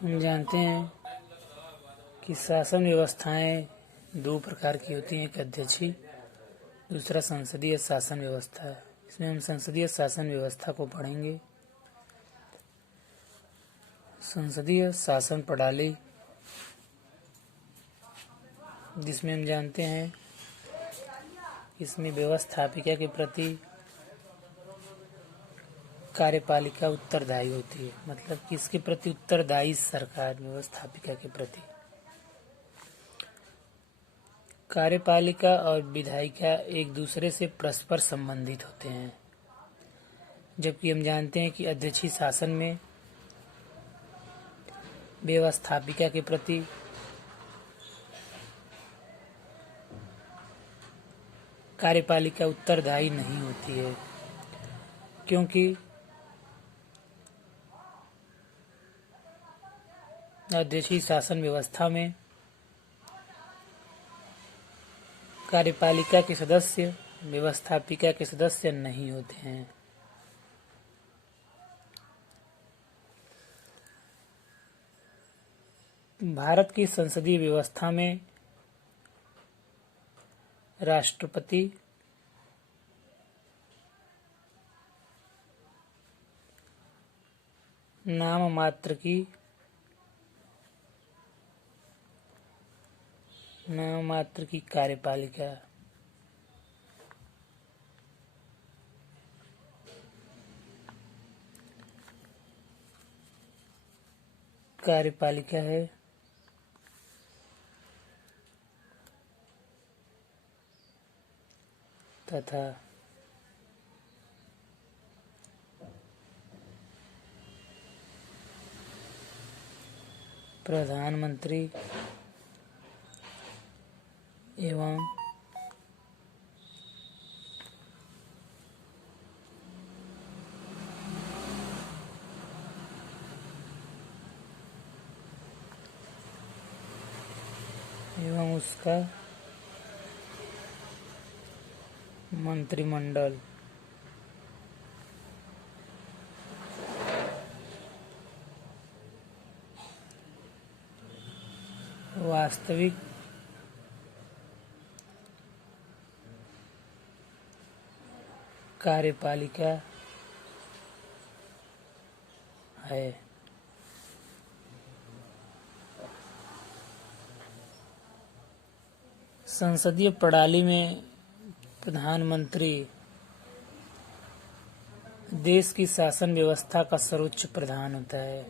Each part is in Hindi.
हम जानते हैं कि शासन व्यवस्थाएं दो प्रकार की होती हैं, एक अध्यक्षीय, दूसरा संसदीय शासन व्यवस्था है। इसमें हम संसदीय शासन व्यवस्था को पढ़ेंगे। संसदीय शासन प्रणाली, जिसमें हम जानते हैं इसमें व्यवस्थापिका के प्रति कार्यपालिका उत्तरदायी होती है। मतलब कि इसके प्रति उत्तरदायी सरकार व्यवस्थापिका के प्रति। कार्यपालिका और विधायिका एक दूसरे से परस्पर संबंधित होते हैं, जबकि हम जानते हैं कि अध्यक्षीय शासन में व्यवस्थापिका के प्रति कार्यपालिका उत्तरदायी नहीं होती है, क्योंकि अध्यक्षीय शासन व्यवस्था में कार्यपालिका के सदस्य व्यवस्थापिका के सदस्य नहीं होते हैं। भारत की संसदीय व्यवस्था में राष्ट्रपति नाम मात्र की कार्यपालिका है तथा प्रधानमंत्री एवं उसका मंत्रिमंडल। वास्तविक कार्यपालिका है। संसदीय प्रणाली में प्रधानमंत्री देश की शासन व्यवस्था का सर्वोच्च प्रधान होता है।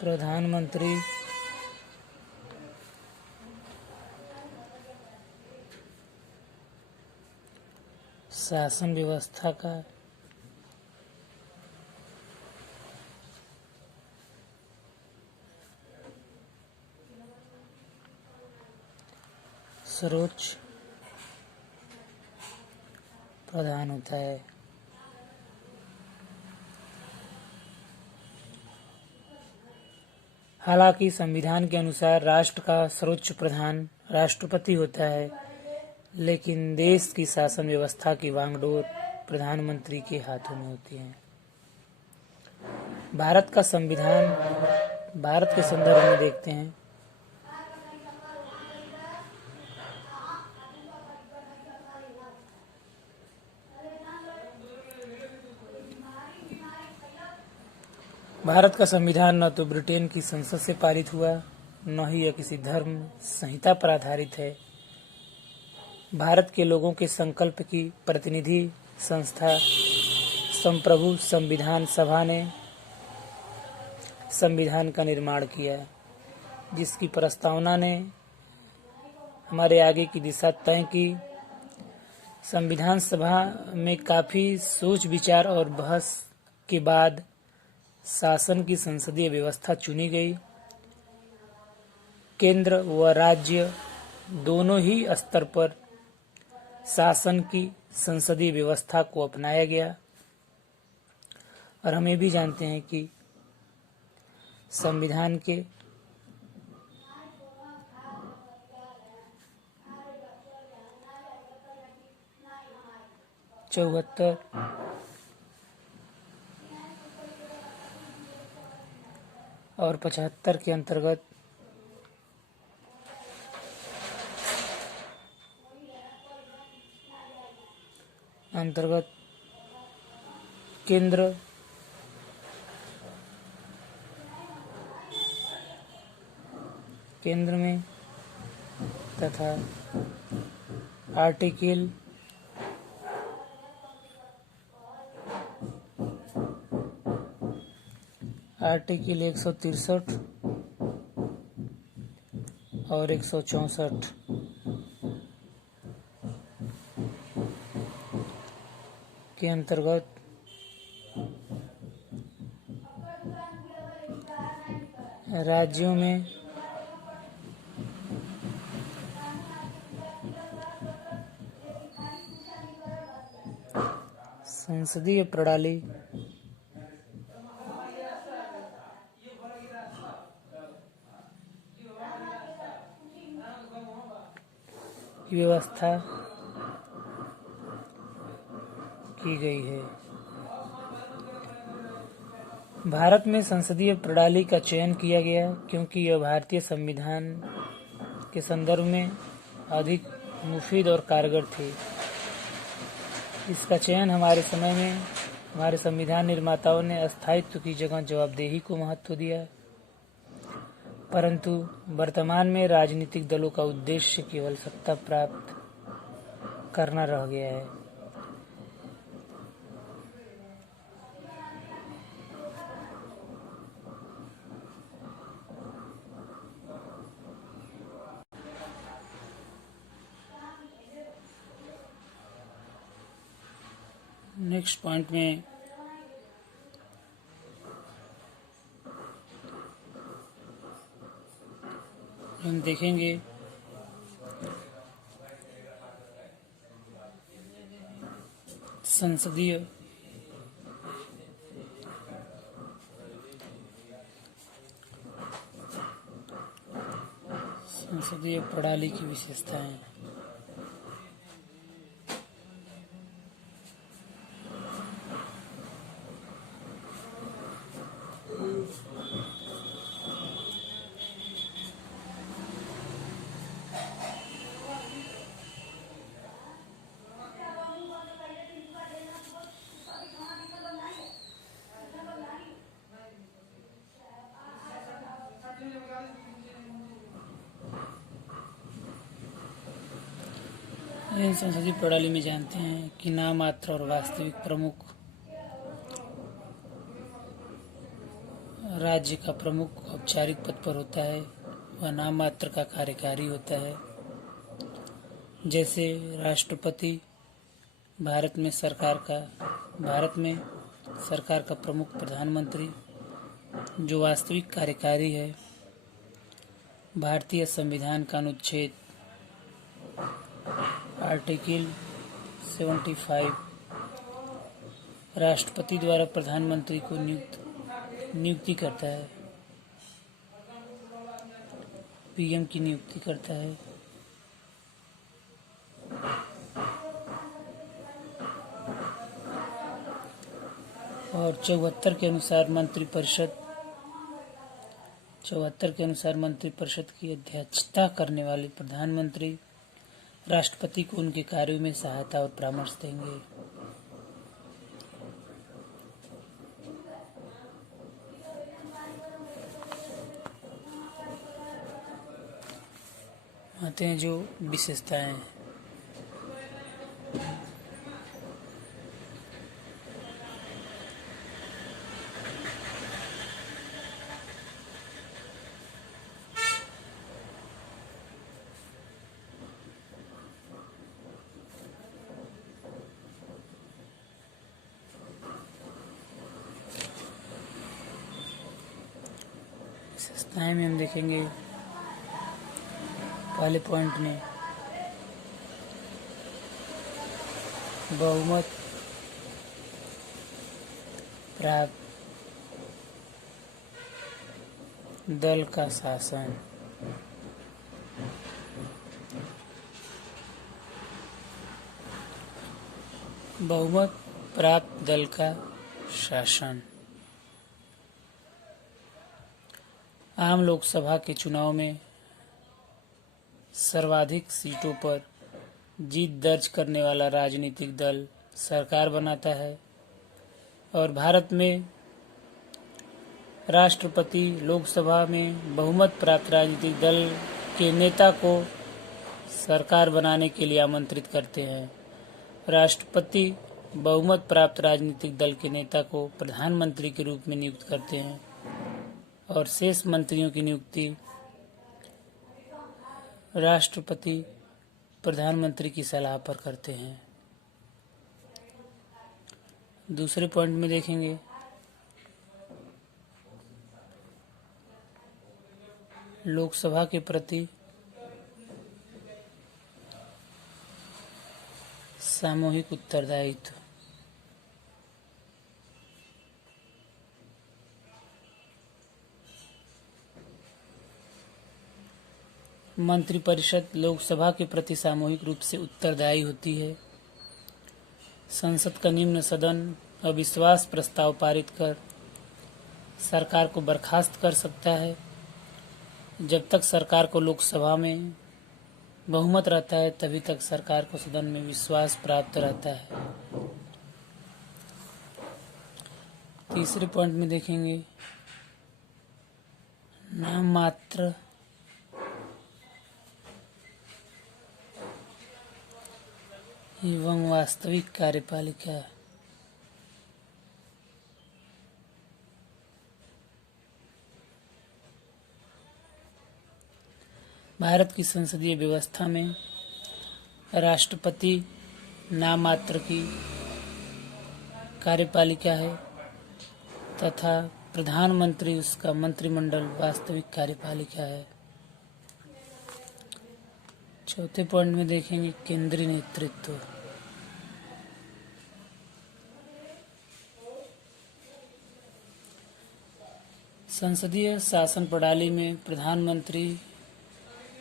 प्रधानमंत्री शासन व्यवस्था का सर्वोच्च प्रधान होता है। हालांकि संविधान के अनुसार राष्ट्र का सर्वोच्च प्रधान राष्ट्रपति होता है, लेकिन देश की शासन व्यवस्था की वांगडोर प्रधानमंत्री के हाथों में होती है। भारत का संविधान, भारत के संदर्भ में देखते हैं। भारत का संविधान न तो ब्रिटेन की संसद से पारित हुआ, न ही यह किसी धर्म संहिता पर आधारित है। भारत के लोगों के संकल्प की प्रतिनिधि संस्था संप्रभु संविधान सभा ने संविधान का निर्माण किया, जिसकी प्रस्तावना ने हमारे आगे की दिशा तय की। संविधान सभा में काफी सोच विचार और बहस के बाद शासन की संसदीय व्यवस्था चुनी गई। केंद्र व राज्य दोनों ही स्तर पर शासन की संसदीय व्यवस्था को अपनाया गया। और हम ये भी जानते हैं कि संविधान के और 75 के अंतर्गत केंद्र में तथा आर्टिकल 163 और 164 के अंतर्गत राज्यों में संसदीय प्रणाली की व्यवस्था की गई है। भारत में संसदीय प्रणाली का चयन किया गया क्योंकि यह भारतीय संविधान के संदर्भ में अधिक मुफीद और कारगर थी। इसका चयन हमारे समय में हमारे संविधान निर्माताओं ने अस्थायित्व की जगह जवाबदेही को महत्व दिया, परंतु वर्तमान में राजनीतिक दलों का उद्देश्य केवल सत्ता प्राप्त करना रह गया है। नेक्स्ट पॉइंट में हम देखेंगे संसदीय प्रणाली की विशेषताएं। संसदीय प्रणाली में जानते हैं कि नाममात्र और वास्तविक प्रमुख राज्य का प्रमुख औपचारिक पद पर होता है, वह नाममात्र का कार्यकारी होता है। जैसे राष्ट्रपति भारत में सरकार का प्रमुख प्रधानमंत्री, जो वास्तविक कार्यकारी है। भारतीय संविधान का अनुच्छेद आर्टिकल 75 राष्ट्रपति द्वारा प्रधानमंत्री को नियुक्ति करता है, पीएम की नियुक्ति करता है। और 74 के अनुसार मंत्रिपरिषद की अध्यक्षता करने वाले प्रधानमंत्री राष्ट्रपति को उनके कार्यों में सहायता और परामर्श देंगे। आते हैं जो विशेषताएं हैं। विशेषताएं में हम देखेंगे पहले पॉइंट में बहुमत प्राप्त दल का शासन। बहुमत प्राप्त दल का शासन आम लोकसभा के चुनाव में सर्वाधिक सीटों पर जीत दर्ज करने वाला राजनीतिक दल सरकार बनाता है और भारत में राष्ट्रपति लोकसभा में बहुमत प्राप्त राजनीतिक दल के नेता को सरकार बनाने के लिए आमंत्रित करते हैं। राष्ट्रपति बहुमत प्राप्त राजनीतिक दल के नेता को प्रधानमंत्री के रूप में नियुक्त करते हैं और शेष मंत्रियों की नियुक्ति राष्ट्रपति प्रधानमंत्री की सलाह पर करते हैं। दूसरे पॉइंट में देखेंगे लोकसभा के प्रति सामूहिक उत्तरदायित्व। मंत्रिपरिषद लोकसभा के प्रति सामूहिक रूप से उत्तरदायी होती है। संसद का निम्न सदन अविश्वास प्रस्ताव पारित कर सरकार को बर्खास्त कर सकता है। जब तक सरकार को लोकसभा में बहुमत रहता है तभी तक सरकार को सदन में विश्वास प्राप्त रहता है। तीसरे पॉइंट में देखेंगे नाम मात्र एवं वास्तविक कार्यपालिका। भारत की संसदीय व्यवस्था में राष्ट्रपति नाम मात्र की कार्यपालिका है तथा प्रधानमंत्री उसका मंत्रिमंडल वास्तविक कार्यपालिका है। चौथे पॉइंट में देखेंगे केंद्रीय नेतृत्व। संसदीय शासन प्रणाली में प्रधानमंत्री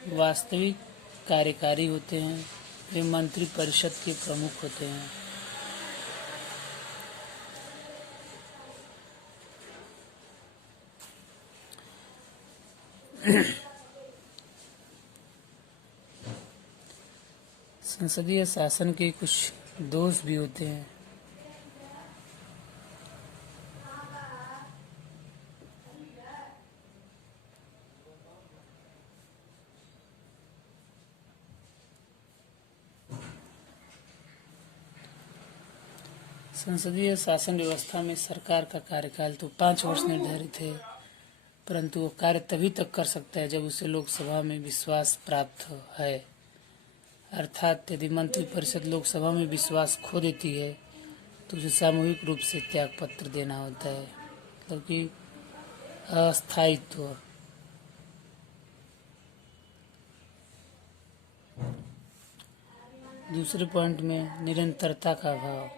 वास्तविक कार्यकारी होते हैं। वे मंत्रिपरिषद के प्रमुख होते हैं। संसदीय शासन के कुछ दोष भी होते हैं। संसदीय शासन व्यवस्था में सरकार का कार्यकाल तो 5 वर्ष निर्धारित है, परंतु वो कार्य तभी तक कर सकता है जब उसे लोकसभा में विश्वास प्राप्त है। अर्थात यदि मंत्रिपरिषद लोकसभा में विश्वास खो देती है तो उसे सामूहिक रूप से त्यागपत्र देना होता है, मतलब कि अस्थायित्व। दूसरे पॉइंट में निरंतरता का अभाव।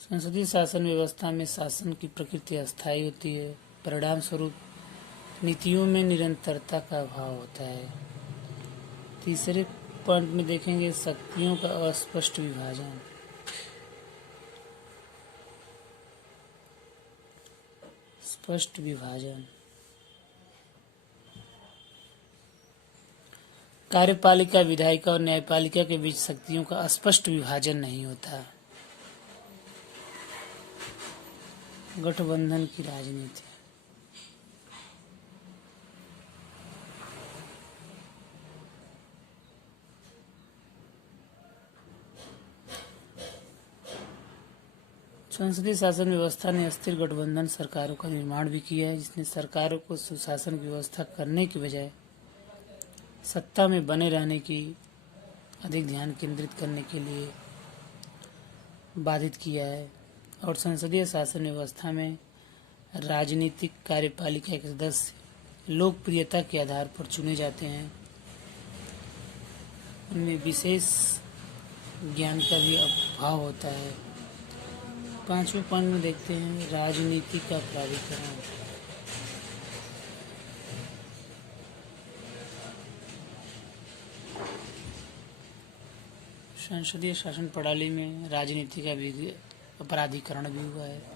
संसदीय शासन व्यवस्था में शासन की प्रकृति अस्थायी होती है, परिणाम स्वरूप नीतियों में निरंतरता का अभाव होता है। तीसरे पॉइंट में देखेंगे शक्तियों का अस्पष्ट विभाजन। स्पष्ट विभाजन कार्यपालिका, विधायिका और न्यायपालिका के बीच शक्तियों का स्पष्ट विभाजन नहीं होता। गठबंधन की राजनीति। संसदीय शासन व्यवस्था ने अस्थिर गठबंधन सरकारों का निर्माण भी किया है, जिसने सरकारों को सुशासन की व्यवस्था करने की बजाय सत्ता में बने रहने की अधिक ध्यान केंद्रित करने के लिए बाधित किया है। और संसदीय शासन व्यवस्था में राजनीतिक कार्यपालिका के सदस्य लोकप्रियता के आधार पर चुने जाते हैं। उनमें विशेष ज्ञान का भी अभाव होता है। पांचवें पॉइंट में देखते हैं राजनीति का प्राधिकरण। संसदीय शासन प्रणाली में राजनीति का भी अपराधीकरण भी हुआ है।